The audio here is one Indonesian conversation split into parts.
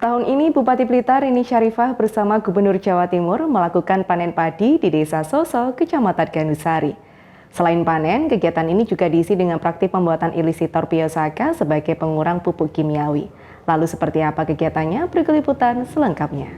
Tahun ini Bupati Blitar Rini Syarifah bersama Gubernur Jawa Timur melakukan panen padi di Desa Soso, Kecamatan Gandusari. Selain panen, kegiatan ini juga diisi dengan praktik pembuatan ilisitor Piosaka sebagai pengurang pupuk kimiawi. Lalu seperti apa kegiatannya? Berikut liputan selengkapnya.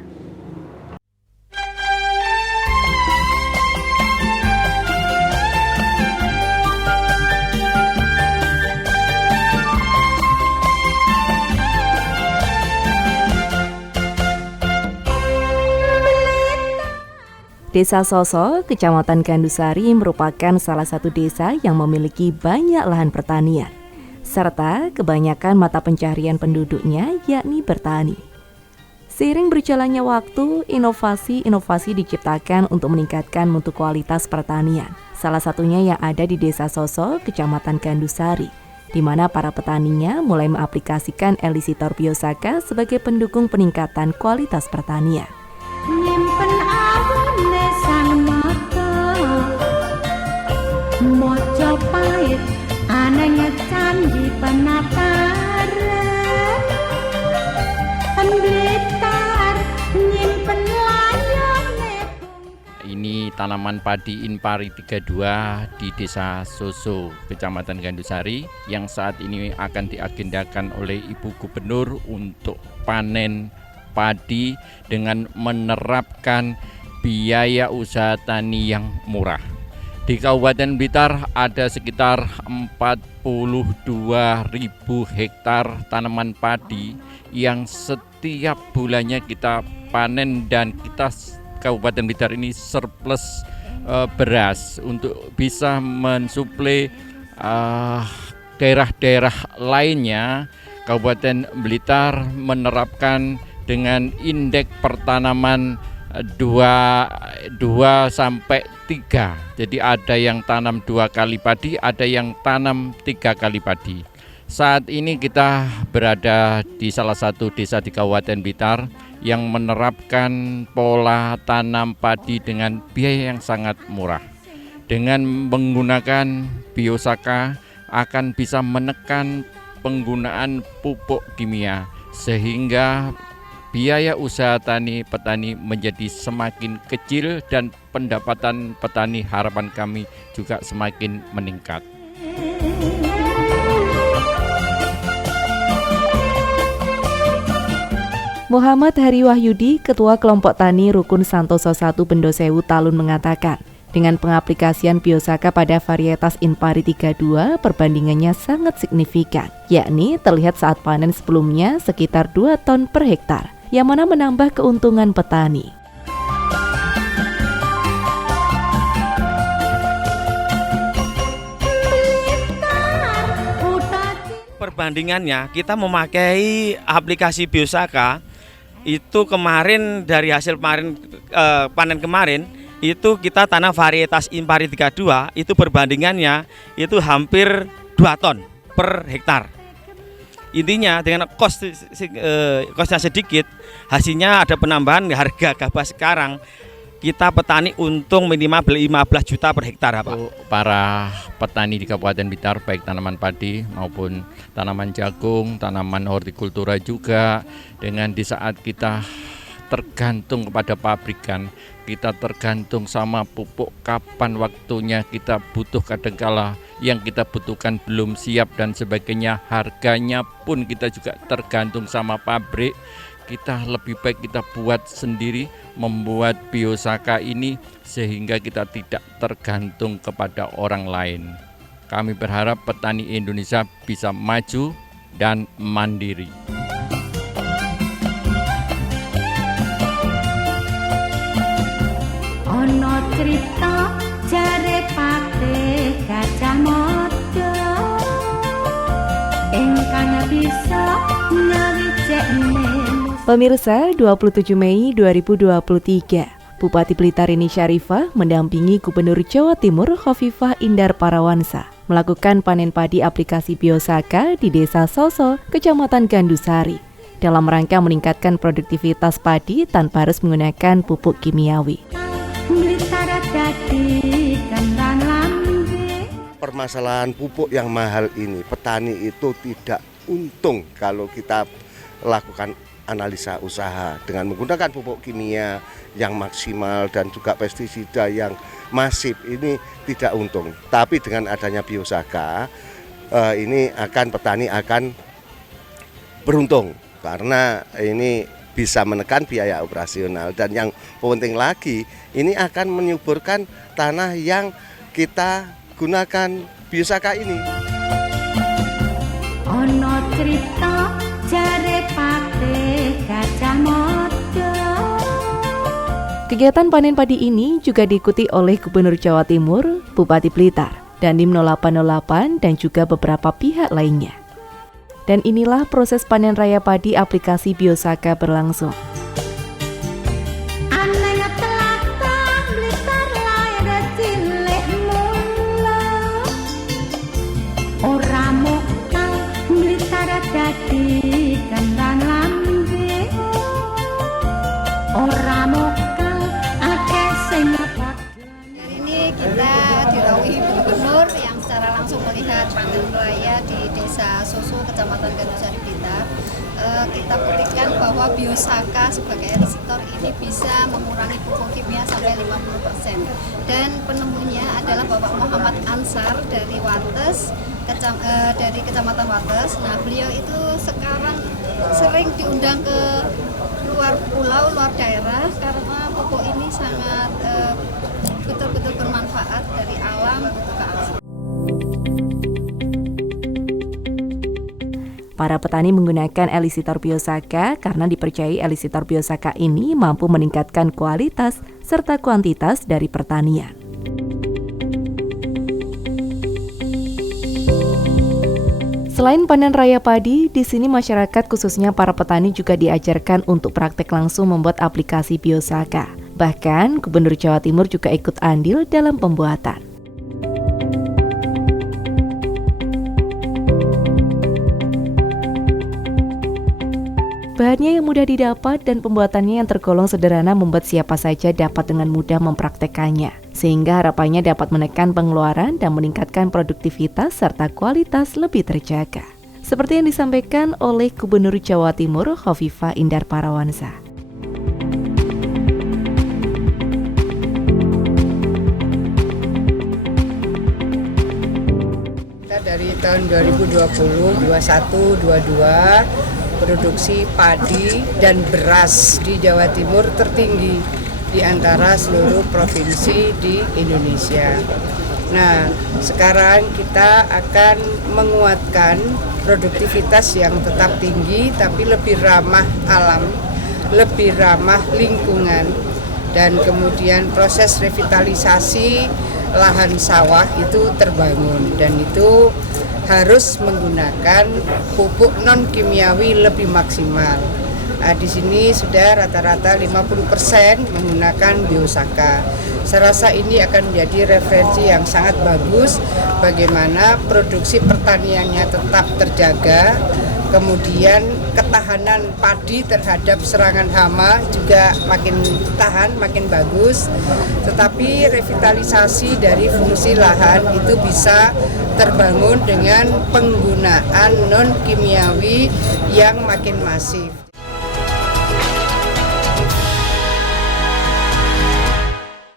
Desa Soso, Kecamatan Gandusari merupakan salah satu desa yang memiliki banyak lahan pertanian, serta kebanyakan mata pencaharian penduduknya yakni bertani. Seiring berjalannya waktu, inovasi diciptakan untuk meningkatkan mutu kualitas pertanian. Salah satunya yang ada di Desa Soso, Kecamatan Gandusari, di mana para petaninya mulai mengaplikasikan ilisitor Piosaka sebagai pendukung peningkatan kualitas pertanian. Ini tanaman padi Inpari 32 di Desa Soso, Kecamatan Gandusari, yang saat ini akan diagendakan oleh Ibu Gubernur untuk panen padi dengan menerapkan biaya usaha tani yang murah. Di Kabupaten Blitar ada sekitar 42.000 hektar tanaman padi yang setiap bulannya kita panen, dan kita Kabupaten Blitar ini surplus beras untuk bisa mensuplai daerah-daerah lainnya. Kabupaten Blitar menerapkan dengan indeks pertanaman 2 sampai 3. Jadi ada yang tanam 2 kali padi, ada yang tanam 3 kali padi. Saat ini kita berada di salah satu desa di Kabupaten Blitar yang menerapkan pola tanam padi dengan biaya yang sangat murah. Dengan menggunakan Piosaka akan bisa menekan penggunaan pupuk kimia, sehingga biaya usaha petani menjadi semakin kecil dan pendapatan petani harapan kami juga semakin meningkat. Muhammad Hari Wahyudi, Ketua Kelompok Tani Rukun Santoso 1 Bendosewu Talun mengatakan, dengan pengaplikasian Piosaka pada varietas Inpari 32, perbandingannya sangat signifikan, yakni terlihat saat panen sebelumnya sekitar 2 ton per hektar, yang mana menambah keuntungan petani. Perbandingannya, kita memakai aplikasi Piosaka itu kemarin dari hasil panen kemarin itu kita tanam varietas Inpari 32, itu perbandingannya itu hampir 2 ton per hektar. Intinya dengan kosnya sedikit, hasilnya ada penambahan harga gabah sekarang. Kita petani untung minimal 15 juta per hektar, Pak. Para petani di Kabupaten Blitar, baik tanaman padi maupun tanaman jagung, tanaman hortikultura juga, dengan di saat kita tergantung kepada pabrikan, kita tergantung sama pupuk kapan waktunya kita butuh, kadangkala yang kita butuhkan belum siap dan sebagainya, harganya pun kita juga tergantung sama pabrik. Kita lebih baik kita buat sendiri, membuat Piosaka ini sehingga kita tidak tergantung kepada orang lain. Kami berharap petani Indonesia bisa maju dan mandiri. Ono cerita jare patih Gajah Mada ingkang bisa nyawijekne. Pemirsa, 27 Mei 2023, Bupati Blitar Rini Syarifah mendampingi Gubernur Jawa Timur Khofifah Indar Parawansa melakukan panen padi aplikasi Piosaka di Desa Soso, Kecamatan Gandusari, dalam rangka meningkatkan produktivitas padi tanpa harus menggunakan pupuk kimiawi. Permasalahan pupuk yang mahal ini, petani itu tidak untung kalau kita lakukan analisa usaha dengan menggunakan pupuk kimia yang maksimal dan juga pestisida yang masif ini tidak untung. Tapi dengan adanya Biosaka ini petani akan beruntung karena ini bisa menekan biaya operasional, dan yang penting lagi ini akan menyuburkan tanah yang kita gunakan Biosaka ini. Ono cerita jare Patih Gajah Mada. Kegiatan panen padi ini juga diikuti oleh Gubernur Jawa Timur, Bupati Blitar, Dandim 0808 dan juga beberapa pihak lainnya. Dan inilah proses panen raya padi aplikasi Biosaka berlangsung. Dadi kandang lambe ora mokal akeh sing ngepot. Hari ini kita dirawuhi Gubernur yang secara langsung melihat panen raya di Desa Susu, Kecamatan Gandusari Blitar. Kita buktikan bahwa Biosaka sebagai eksitor ini bisa mengurangi pupuk kimia sampai 50%. Dan penemunya adalah Bapak Muhammad Ansar dari Wates, dari Kecamatan Wates. Nah, beliau itu sekarang sering diundang ke luar pulau, luar daerah karena pupuk ini sangat betul-betul bermanfaat dari alam untuk ke alam. Para petani menggunakan elisitor Biosaka karena dipercayai elisitor Biosaka ini mampu meningkatkan kualitas serta kuantitas dari pertanian. Selain panen raya padi, di sini masyarakat khususnya para petani juga diajarkan untuk praktek langsung membuat aplikasi Biosaka. Bahkan Gubernur Jawa Timur juga ikut andil dalam pembuatan. Bahannya yang mudah didapat dan pembuatannya yang tergolong sederhana membuat siapa saja dapat dengan mudah mempraktekannya. Sehingga harapannya dapat menekan pengeluaran dan meningkatkan produktivitas serta kualitas lebih terjaga. Seperti yang disampaikan oleh Gubernur Jawa Timur Khofifah Indar Parawansa. Kita dari tahun 2020, 21, 22 produksi padi dan beras di Jawa Timur tertinggi di antara seluruh provinsi di Indonesia. Nah, sekarang kita akan menguatkan produktivitas yang tetap tinggi tapi lebih ramah alam, lebih ramah lingkungan, dan kemudian proses revitalisasi lahan sawah itu terbangun, dan itu harus menggunakan pupuk non kimiawi lebih maksimal. Nah, di sini sudah rata-rata 50% menggunakan Biosaka. Saya rasa ini akan menjadi referensi yang sangat bagus bagaimana produksi pertaniannya tetap terjaga, kemudian ketahanan padi terhadap serangan hama juga makin tahan, makin bagus. Tetapi revitalisasi dari fungsi lahan itu bisa terbangun dengan penggunaan non kimiawi yang makin masif.